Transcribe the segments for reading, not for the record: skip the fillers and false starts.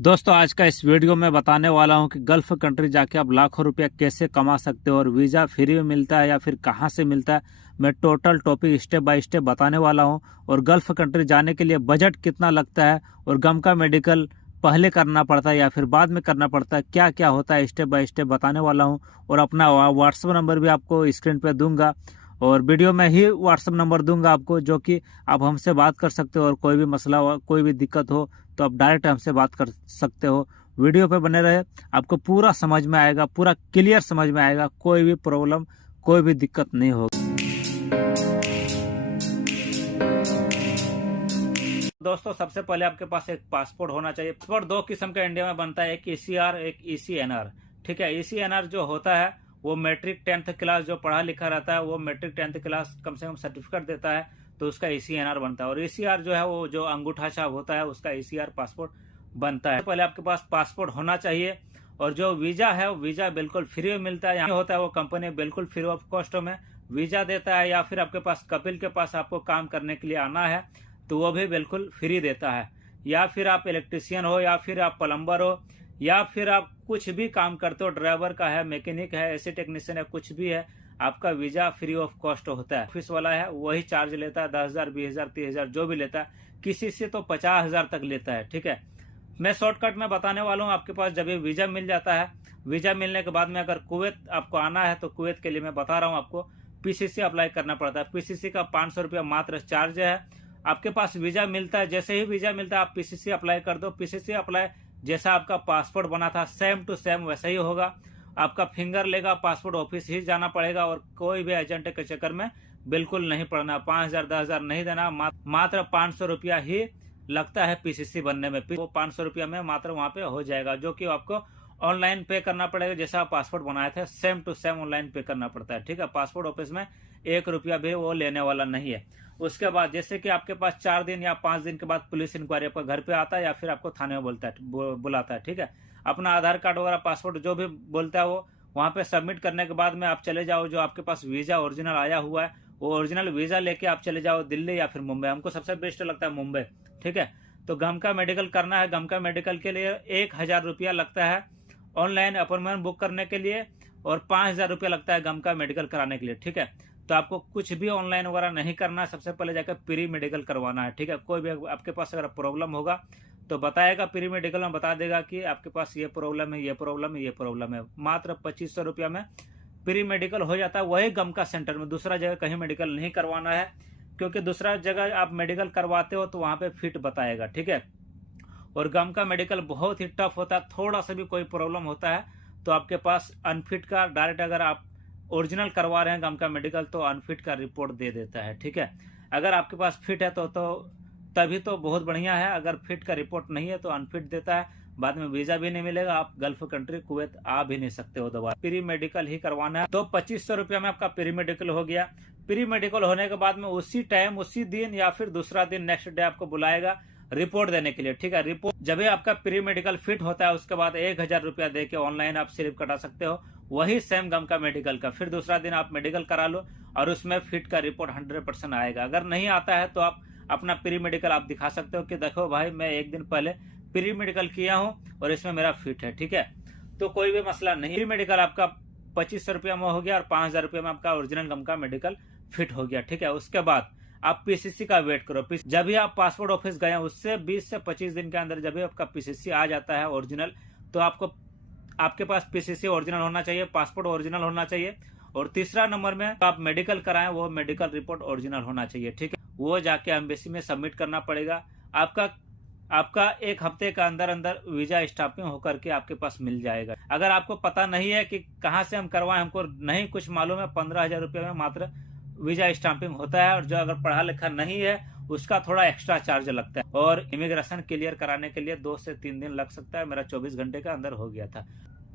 दोस्तों आज का इस वीडियो में बताने वाला हूं कि गल्फ कंट्री जाके आप लाखों रुपया कैसे कमा सकते हो और वीज़ा फ्री में मिलता है या फिर कहां से मिलता है। मैं total topic step by step बताने वाला हूं और गल्फ कंट्री जाने के लिए बजट कितना लगता है और गम का मेडिकल पहले करना पड़ता है या फिर बाद में करना पड़ता है, क्या क्या होता है, स्टेप बाय स्टेप बताने वाला हूँ। और अपना व्हाट्सएप नंबर भी आपको स्क्रीन पर दूंगा और वीडियो में ही व्हाट्सएप नंबर दूंगा आपको, जो कि आप हमसे बात कर सकते हो और कोई भी मसला हो, कोई भी दिक्कत हो तो आप डायरेक्ट हमसे बात कर सकते हो। वीडियो पे बने रहे, आपको पूरा समझ में आएगा, पूरा क्लियर समझ में आएगा, कोई भी प्रॉब्लम कोई भी दिक्कत नहीं होगी। दोस्तों सबसे पहले आपके पास एक पासपोर्ट होना चाहिए। पासपोर्ट दो किस्म का इंडिया में बनता है, एक ECR एक ECNR। ठीक है, ECNR जो होता है वो मैट्रिक 10th क्लास जो पढ़ा लिखा रहता है, वो मैट्रिक 10th क्लास कम से कम सर्टिफिकेट देता है तो उसका ECNR बनता है। और ECR जो है वो जो अंगूठा छाप होता है उसका ECR पासपोर्ट बनता है। तो पहले आपके पास पासपोर्ट होना चाहिए। और जो वीजा है वो वीजा बिल्कुल फ्री में मिलता है। यहाँ होता है वो कंपनी बिल्कुल फ्री ऑफ कॉस्ट में वीजा देता है। या फिर आपके पास कपिल के पास आपको काम करने के लिए आना है तो वो भी बिल्कुल फ्री देता है। या फिर आप इलेक्ट्रीशियन हो या फिर आप प्लम्बर हो या फिर आप कुछ भी काम करते हो, ड्राइवर का है, मैकेनिक है, एसी टेक्नीशियन है, कुछ भी है, आपका वीजा फ्री ऑफ कॉस्ट होता है। ऑफिस वाला है वही चार्ज लेता है, 10,000 20,000 30,000 जो भी लेता है, किसी से तो 50,000 तक लेता है। ठीक है, मैं शॉर्टकट में बताने वाला हूँ। आपके पास जब ये वीजा मिल जाता है, वीजा मिलने के बाद में अगर कुवैत आपको आना है तो कुवैत के लिए मैं बता रहा हूँ आपको PCC अप्लाई करना पड़ता है। PCC का 500 रुपया मात्र चार्ज है। आपके पास वीजा मिलता है, जैसे ही वीजा मिलता है आप PCC अप्लाई कर दो। PCC अप्लाई जैसा आपका पासपोर्ट बना था सेम टू सेम वैसा ही होगा। आपका फिंगर लेगा, पासपोर्ट ऑफिस ही जाना पड़ेगा और कोई भी एजेंट के चक्कर में बिल्कुल नहीं पड़ना। 5,000 10,000 नहीं देना, मात्र 500 रुपया ही लगता है PCC बनने में। वो 500 रुपया में मात्र वहां पे हो जाएगा, जो कि आपको ऑनलाइन पे करना पड़ेगा। जैसा आप पासपोर्ट बनाए थे सेम टू सेम ऑनलाइन पे करना पड़ता है। ठीक है, पासपोर्ट ऑफिस में 1 रुपया भी वो लेने वाला नहीं है। उसके बाद जैसे कि आपके पास 4 दिन या 5 दिन के बाद पुलिस इंक्वायरी आपका घर पे आता है या फिर आपको थाने में बुलाता है। ठीक है, अपना आधार कार्ड वगैरह पासपोर्ट जो भी बोलता है वो वहां पे सबमिट करने के बाद में आप चले जाओ। जो आपके पास वीजा ओरिजिनल आया हुआ है वो ओरिजिनल वीजा लेके आप चले जाओ दिल्ली या फिर मुंबई। हमको सबसे बेस्ट लगता है मुंबई। ठीक है, तो गम का मेडिकल करना है। गम का मेडिकल के लिए 1,000 रुपया लगता है ऑनलाइन अपॉइंटमेंट बुक करने के लिए और 5,000 रुपया लगता है गम का मेडिकल कराने के लिए। ठीक है, तो आपको कुछ भी ऑनलाइन वगैरह नहीं करना है, सबसे पहले जाकर प्री मेडिकल करवाना है। ठीक है, कोई भी आपके पास अगर प्रॉब्लम होगा तो बताएगा, प्री मेडिकल में बता देगा कि आपके पास ये प्रॉब्लम है, ये प्रॉब्लम है, ये प्रॉब्लम है। मात्र 2,500 रुपया में प्री मेडिकल हो जाता है, वही गम का सेंटर में। दूसरा जगह कहीं मेडिकल नहीं करवाना है, क्योंकि दूसरा जगह आप मेडिकल करवाते हो तो वहां पे फिट बताएगा। ठीक है, और गम का मेडिकल बहुत ही टफ होता है। थोड़ा सा भी कोई प्रॉब्लम होता है तो आपके पास अनफिट का डायरेक्ट, अगर आप ओरिजिनल करवा रहे हैं गम का मेडिकल तो अनफिट का रिपोर्ट दे देता है। ठीक है, अगर आपके पास फिट है तो तभी तो बहुत बढ़िया है। अगर फिट का रिपोर्ट नहीं है तो अनफिट देता है, बाद में वीजा भी नहीं मिलेगा, आप गल्फ कंट्री कुवैत आ भी नहीं सकते हो दोबारा। प्री मेडिकल ही करवाना है तो 2,500 रुपया में आपका प्री मेडिकल हो गया। प्री मेडिकल होने के बाद में उसी टाइम, उसी दिन या फिर दूसरा दिन, नेक्स्ट डे आपको बुलाएगा रिपोर्ट देने के लिए। ठीक है, रिपोर्ट जब भी आपका प्री मेडिकल फिट होता है उसके बाद 1,000 रुपया दे के ऑनलाइन आप स्लिप कटा सकते हो, वही सेम गम का मेडिकल का। फिर दूसरा दिन आप मेडिकल करा लो और उसमें फिट का रिपोर्ट 100% आएगा। अगर नहीं आता है तो आप अपना प्री मेडिकल आप दिखा सकते हो कि देखो भाई मैं 1 दिन पहले प्री मेडिकल किया हूँ और इसमें मेरा फिट है। ठीक है, तो कोई भी मसला नहीं। प्री मेडिकल आपका 2,500 रुपया में हो गया और 5,000 रुपया में आपका ओरिजिनल गम का मेडिकल फिट हो गया। ठीक है, उसके बाद आप PCC का वेट करो। जब भी आप पासपोर्ट ऑफिस गए उससे 20 से 25 दिन के अंदर जब भी आपका PCC आ जाता है ओरिजिनल, तो आपके पास PCC ओरिजिनल होना चाहिए, पासपोर्ट ओरिजिनल होना चाहिए। और तीसरा नंबर में आप मेडिकल कराएं, वो मेडिकल रिपोर्ट ओरिजिनल होना चाहिए। ठीक है, वो जाके एम्बेसी में सबमिट करना पड़ेगा। आपका 1 हफ्ते का अंदर अंदर वीजा स्टाम्पिंग होकर के आपके पास मिल जाएगा। अगर आपको पता नहीं है कि कहाँ से हम करवाएं, हमको नहीं कुछ मालूम है, 15,000 रुपये में मात्र वीजा स्टाम्पिंग होता है। और जो अगर पढ़ा लिखा नहीं है उसका थोड़ा एक्स्ट्रा चार्ज लगता है। और इमिग्रेशन क्लियर कराने के लिए 2 से 3 दिन लग सकता है। मेरा 24 घंटे के अंदर हो गया था।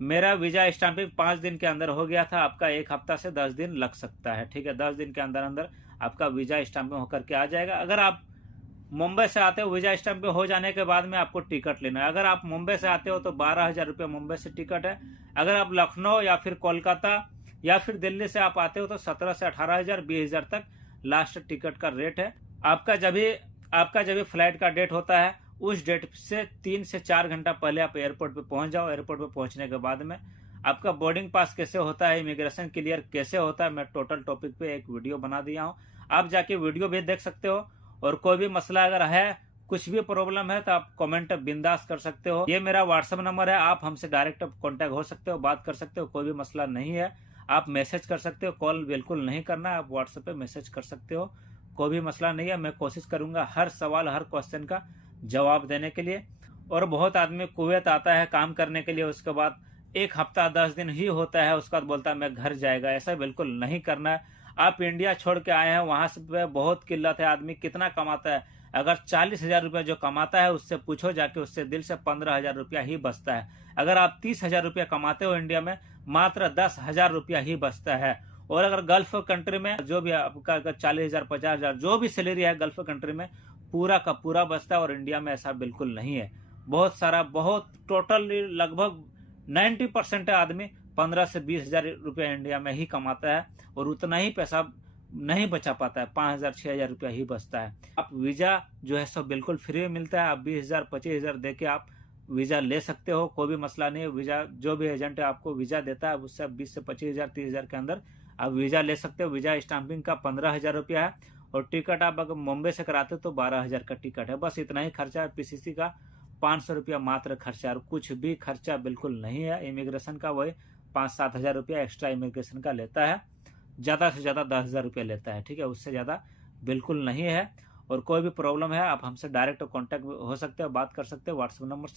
मेरा वीजा स्टाम्पिंग 5 दिन के अंदर हो गया था। आपका 1 हफ्ता से 10 दिन लग सकता है। ठीक है, 10 दिन के अंदर अंदर आपका वीजा स्टाम्पिंग होकर के आ जाएगा। अगर आप मुंबई से आते हो, वीजा स्टाम्पिंग हो जाने के बाद में आपको टिकट लेना है। अगर आप मुंबई से आते हो तो 12,000 रुपये मुंबई से टिकट है। अगर आप लखनऊ या फिर कोलकाता या फिर दिल्ली से आप आते हो तो 17 से 18,000 20,000 तक लास्ट टिकट का रेट है। आपका जब भी फ्लाइट का डेट होता है उस डेट से 3 से 4 घंटा पहले आप एयरपोर्ट पे पहुंच जाओ। एयरपोर्ट पे पहुंचने के बाद में आपका बोर्डिंग पास कैसे होता है, इमिग्रेशन क्लियर कैसे होता है, मैं टोटल टॉपिक पे एक वीडियो बना दिया हूँ, आप जाके वीडियो भी देख सकते हो। और कोई भी मसला अगर है, कुछ भी प्रॉब्लम है, तो आप कमेंट बिंदास कर सकते हो। ये मेरा व्हाट्सएप नंबर है, आप हमसे डायरेक्ट कॉन्टैक्ट हो सकते हो, बात कर सकते हो। कोई भी मसला नहीं है, आप मैसेज कर सकते हो, कॉल बिल्कुल नहीं करना है, आप व्हाट्सएप पे मैसेज कर सकते हो। कोई भी मसला नहीं है, मैं कोशिश करूंगा हर सवाल हर क्वेश्चन का जवाब देने के लिए। और बहुत आदमी कुवैत आता है काम करने के लिए, उसके बाद 1 हफ्ता 10 दिन ही होता है, उसके बाद बोलता है मैं घर जाएगा। ऐसा बिल्कुल नहीं करना है। आप इंडिया छोड़ के आए हैं, वहां से बहुत किल्लत है, आदमी कितना कमाता है। अगर 40,000 रुपया जो कमाता है उससे पूछो जाके, उससे दिल से 15,000 रुपया ही बचता है। अगर आप 30,000 रुपया कमाते हो इंडिया में, मात्र 10,000 रुपया ही बचता है। और अगर गल्फ कंट्री में जो भी आपका अगर 40,000 50,000 जो भी सैलरी है गल्फ कंट्री में, पूरा का पूरा बचता है। और इंडिया में ऐसा बिल्कुल नहीं है। बहुत सारा, बहुत टोटल लगभग 90% आदमी 15 से 20,000 रुपया इंडिया में ही कमाता है, और उतना ही पैसा नहीं बचा पाता है, 5,000 6,000 रुपया ही बचता है। आप वीजा जो है सब बिल्कुल फ्री में मिलता है, आप 20,000 25,000 दे के आप वीजा ले सकते हो, कोई भी मसला नहीं है। वीजा जो भी एजेंट है आपको वीजा देता है, उससे आप 20 से 25,000 30,000 के अंदर आप वीजा ले सकते हो। वीजा स्टाम्पिंग का 15,000 रुपया है, और टिकट आप अगर मुंबई से कराते हो तो 12,000 का टिकट है। बस इतना ही खर्चा है। पीसीसी का 500 रुपया मात्र खर्चा, और कुछ भी खर्चा बिल्कुल नहीं है। इमिग्रेशन का वही 5-7 हजार रुपया एक्स्ट्रा इमिग्रेशन का लेता है, ज़्यादा से ज़्यादा 10,000 रुपया लेता है, ठीक है, उससे ज़्यादा बिल्कुल नहीं है। और कोई भी प्रॉब्लम है, आप हमसे डायरेक्ट कांटेक्ट हो सकते हो, बात कर सकते हो व्हाट्सएप नंबर से।